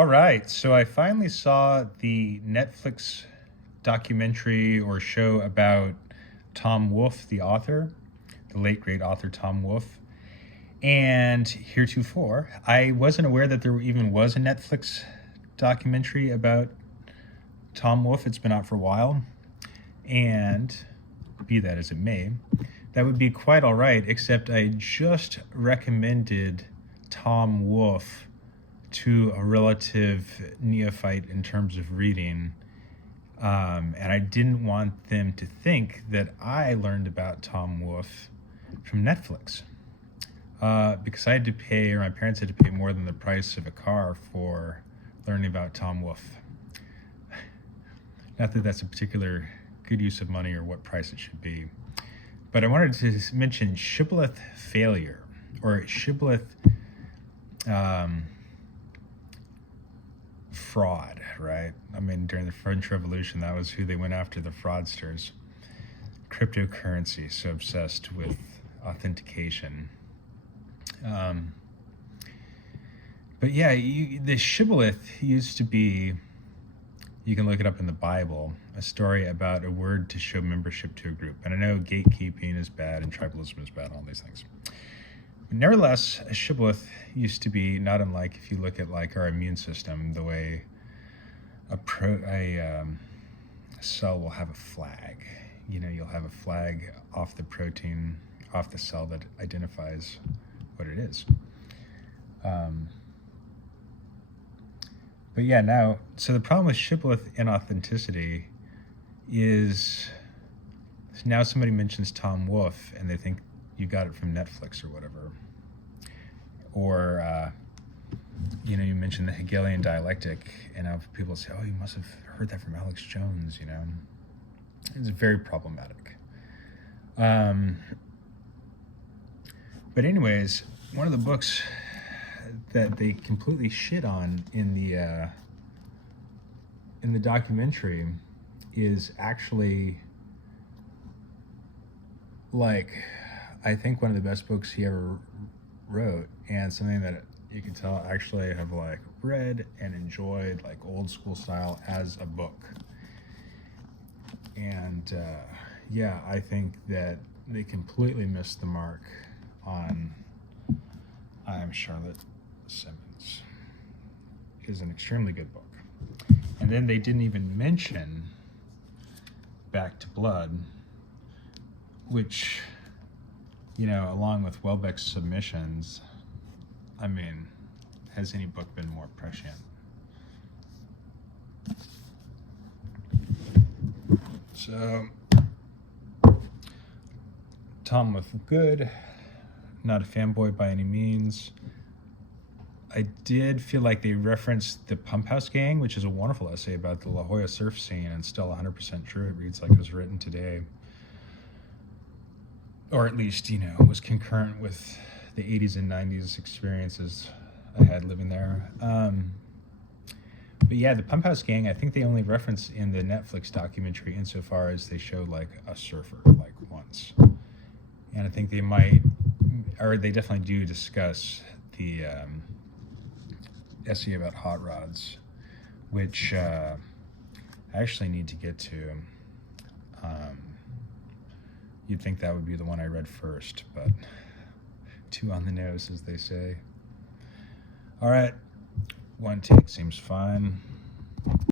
All right, so I finally saw the Netflix documentary or show about Tom Wolfe, the author, the late great author Tom Wolfe. And heretofore, I wasn't aware that there even was a Netflix documentary about Tom Wolfe. It's been out for a while. And be that as it may, that would be quite all right, except I just recommended Tom Wolfe to a relative neophyte in terms of reading. And I didn't want them to think that I learned about Tom Wolfe from Netflix. Because I had to pay, or my parents had to pay more than the price of a car for learning about Tom Wolfe. Not that that's a particular good use of money or what price it should be. But I wanted to mention Shibboleth failure, or Shibboleth fraud, right? I mean, during the French Revolution, that was who they went after, the fraudsters. Cryptocurrency, so obsessed with authentication. But yeah, the Shibboleth used to be, you can look it up in the Bible, a story about a word to show membership to a group. And I know gatekeeping is bad and tribalism is bad, all these things. But nevertheless, a Shibboleth used to be not unlike, if you look at like our immune system, the way a cell will have a flag. You know, you'll have a flag off the protein, off the cell that identifies what it is. But yeah, now, so the problem with Shibboleth inauthenticity is now somebody mentions Tom Wolfe and they think you got it from Netflix or whatever. Or, you mentioned the Hegelian dialectic, and now people say, oh, you must have heard that from Alex Jones, It's very problematic. But anyways, one of the books that they completely shit on in the documentary is actually, like, I think one of the best books he ever wrote, and something that you can tell actually I have like read and enjoyed, like old school style as a book. And yeah, I think that they completely missed the mark on I Am Charlotte Simmons. It is an extremely good book. And then they didn't even mention Back to Blood, which, along with Welbeck's Submissions, I mean, has any book been more prescient? So, Tom Wolfe, good. Not a fanboy by any means. I did feel like they referenced the Pump House Gang, which is a wonderful essay about the La Jolla surf scene, and still 100% true. It reads like it was written today. Or at least, was concurrent with the 80s and 90s experiences I had living there. But yeah, the Pump House Gang, I think they only reference in the Netflix documentary insofar as they showed like a surfer, like once. And I think they might, or they definitely do discuss the essay about hot rods, which I actually need to get to. You'd think that would be the one I read first, but too on the nose, as they say. All right, one take seems fine.